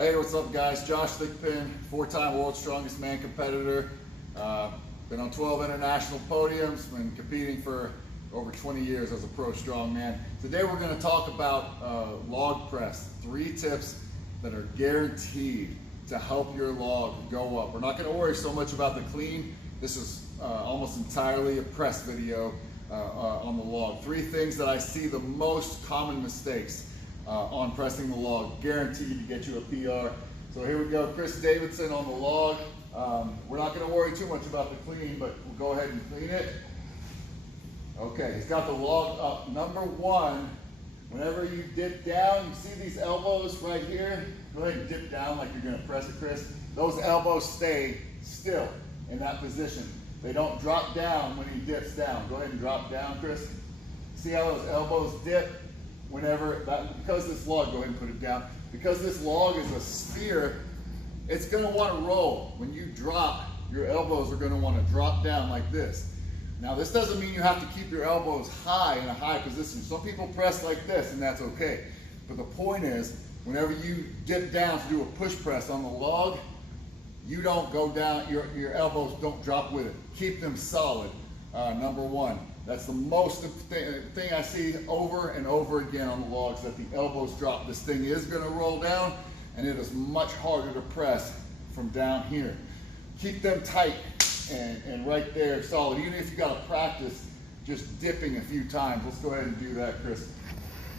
Hey, what's up guys? Josh Thigpen, four-time World's Strongest Man competitor. Been on 12 international podiums, been competing for over 20 years as a pro strongman. Today we're going to talk about log press. 3 tips that are guaranteed to help your log go up. We're not going to worry so much about the clean. This is almost entirely a press video on the log. 3 things that I see the most common mistakes on pressing the log, guaranteed to get you a PR. So here we go, Chris Davidson on the log. We're not going to worry too much about the clean, but we'll go ahead and clean it. Okay, he's got the log up. Number 1, whenever you dip down, you see these elbows right here? Go ahead and dip down like you're going to press it, Chris. Those elbows stay still in that position. They don't drop down when he dips down. Go ahead and drop down, Chris. See how those elbows dip? Because this log, go ahead and put it down. Because this log is a sphere, it's going to want to roll. When you drop, your elbows are going to want to drop down like this. Now this doesn't mean you have to keep your elbows high in a high position. Some people press like this and that's okay. But the point is, whenever you dip down to do a push press on the log, you don't go down, your elbows don't drop with it. Keep them solid, number 1. That's the most thing I see over and over again on the logs, that the elbows drop. This thing is going to roll down, and it is much harder to press from down here. Keep them tight and right there solid. Even if you got to practice just dipping a few times, let's go ahead and do that, Chris.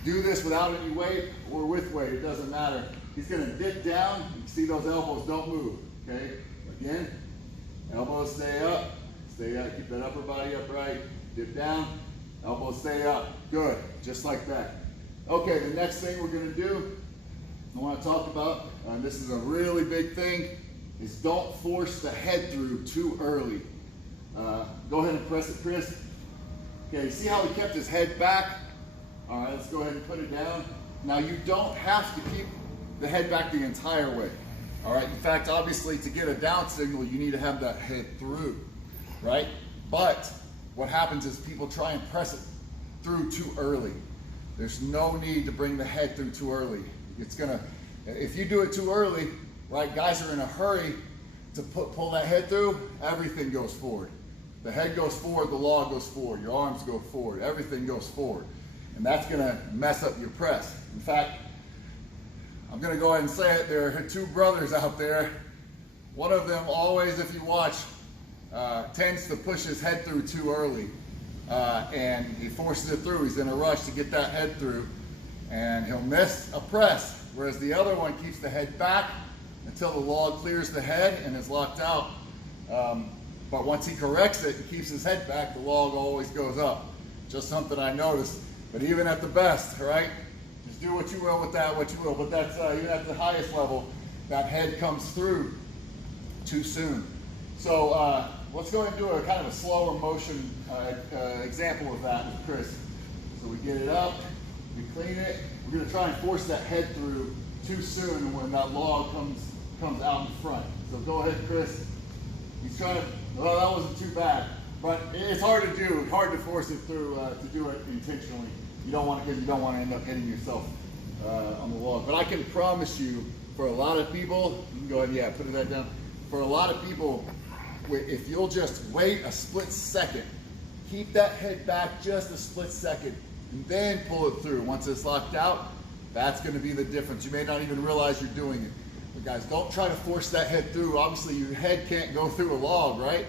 Do this without any weight or with weight, it doesn't matter. He's going to dip down. You can see those elbows don't move. Okay, again, elbows stay up, keep that upper body upright. Dip down, elbows stay up. Good, just like that. Okay, the next thing we're going to do, I want to talk about, and this is a really big thing, is don't force the head through too early. Go ahead and press it, Chris. Okay, see how he kept his head back? All right, let's go ahead and put it down. Now you don't have to keep the head back the entire way. All right, in fact, obviously to get a down signal, you need to have that head through, right? But what happens is people try and press it through too early. There's no need to bring the head through too early. If you do it too early, right, guys are in a hurry to pull that head through, everything goes forward. The head goes forward, the log goes forward, your arms go forward, everything goes forward. And that's gonna mess up your press. In fact, I'm gonna go ahead and say it, there are 2 brothers out there. One of them always, if you watch, tends to push his head through too early, and he forces it through. He's in a rush to get that head through, and he'll miss a press, whereas the other one keeps the head back until the log clears the head and is locked out. But once he corrects it and keeps his head back, the log always goes up. Just something I noticed. But even at the best, right? Just do what you will with that, what you will. But that's even at the highest level, that head comes through too soon. So let's go ahead and do a kind of a slower motion example of that with Chris. So we get it up, we clean it. We're going to try and force that head through too soon when that log comes out in front. So go ahead, Chris. He's trying to, well, that wasn't too bad. But it's hard to do, hard to force it through, to do it intentionally. You don't want to, because you don't want to end up hitting yourself on the log. But I can promise you, for a lot of people, you can go ahead, yeah, put that down. For a lot of people, if you'll just wait a split second, keep that head back just a split second, and then pull it through. Once it's locked out, that's going to be the difference. You may not even realize you're doing it. But guys, don't try to force that head through. Obviously, your head can't go through a log, right?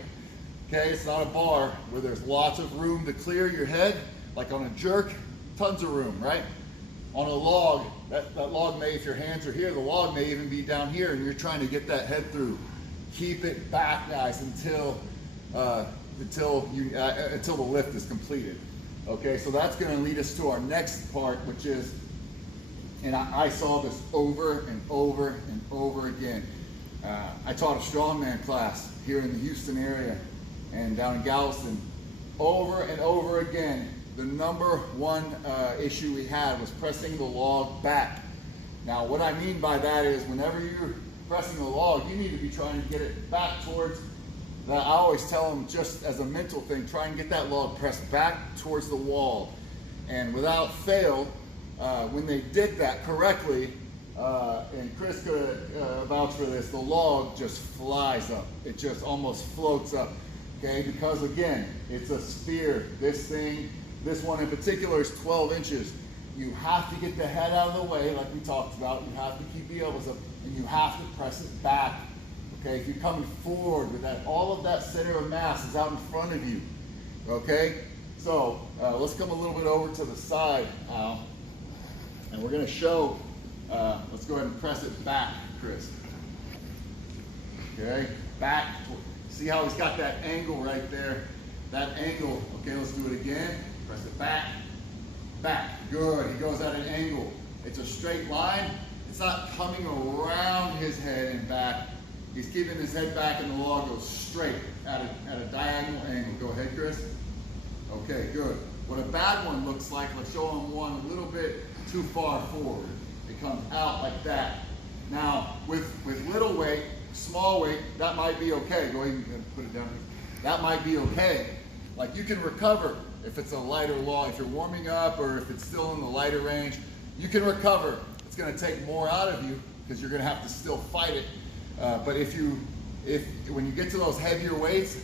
Okay, it's not a bar where there's lots of room to clear your head. Like on a jerk, tons of room, right? On a log, that log may, if your hands are here, the log may even be down here, and you're trying to get that head through. Keep it back, guys, until the lift is completed. Okay, so that's going to lead us to our next part, which is, and I saw this over and over and over again. I taught a strongman class here in the Houston area and down in Galveston. Over and over again, the number 1 issue we had was pressing the log back. Now, what I mean by that is whenever you're pressing the log, you need to be trying to get it back towards that. I always tell them, just as a mental thing, try and get that log pressed back towards the wall. And without fail, when they did that correctly, and Chris could vouch for this, the log just flies up. It just almost floats up, okay? Because again, it's a sphere. This thing, this one in particular is 12 inches. You have to get the head out of the way, like we talked about. You have to keep the elbows up, and you have to press it back, okay? If you're coming forward with that, all of that center of mass is out in front of you, okay? So let's come a little bit over to the side now, and we're gonna show, let's go ahead and press it back, Chris. Okay, back. See how he's got that angle right there? That angle. Okay, let's do it again. Press it back, back. Good. He goes at an angle. It's a straight line. It's not coming around his head and back. He's keeping his head back, and the log goes straight at a diagonal angle. Go ahead, Chris. Okay, good. What a bad one looks like, let's show him one a little bit too far forward. It comes out like that. Now, with little weight, small weight, that might be okay. Go ahead and put it down. That might be okay. Like, you can recover if it's a lighter log. If you're warming up or if it's still in the lighter range, you can recover. It's gonna take more out of you because you're gonna have to still fight it. But when you get to those heavier weights,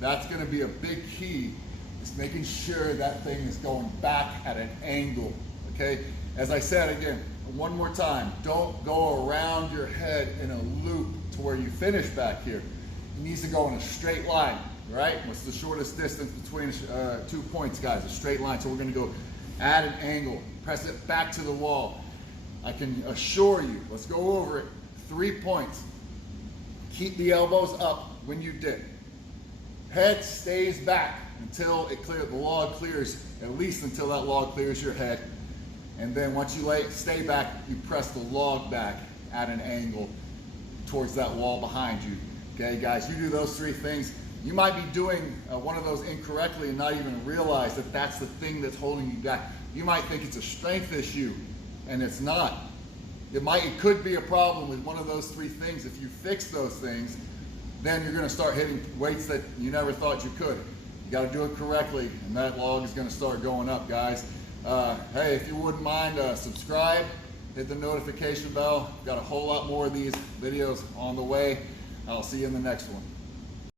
that's gonna be a big key. It's making sure that thing is going back at an angle, okay? As I said again, one more time, don't go around your head in a loop to where you finish back here. It needs to go in a straight line, right? What's the shortest distance between 2 points, guys? A straight line. So we're gonna go at an angle, press it back to the wall. I can assure you, let's go over it, 3 points. Keep the elbows up when you dip. Head stays back until the log clears, at least until that log clears your head. And then once you stay back, you press the log back at an angle towards that wall behind you. Okay, guys, you do those 3 things. You might be doing one of those incorrectly and not even realize that that's the thing that's holding you back. You might think it's a strength issue, and it's not. It could be a problem with one of those 3 things. If you fix those things, then you're gonna start hitting weights that you never thought you could. You gotta do it correctly, and that log is gonna start going up, guys. Hey, if you wouldn't mind, subscribe, hit the notification bell. Got a whole lot more of these videos on the way. I'll see you in the next one.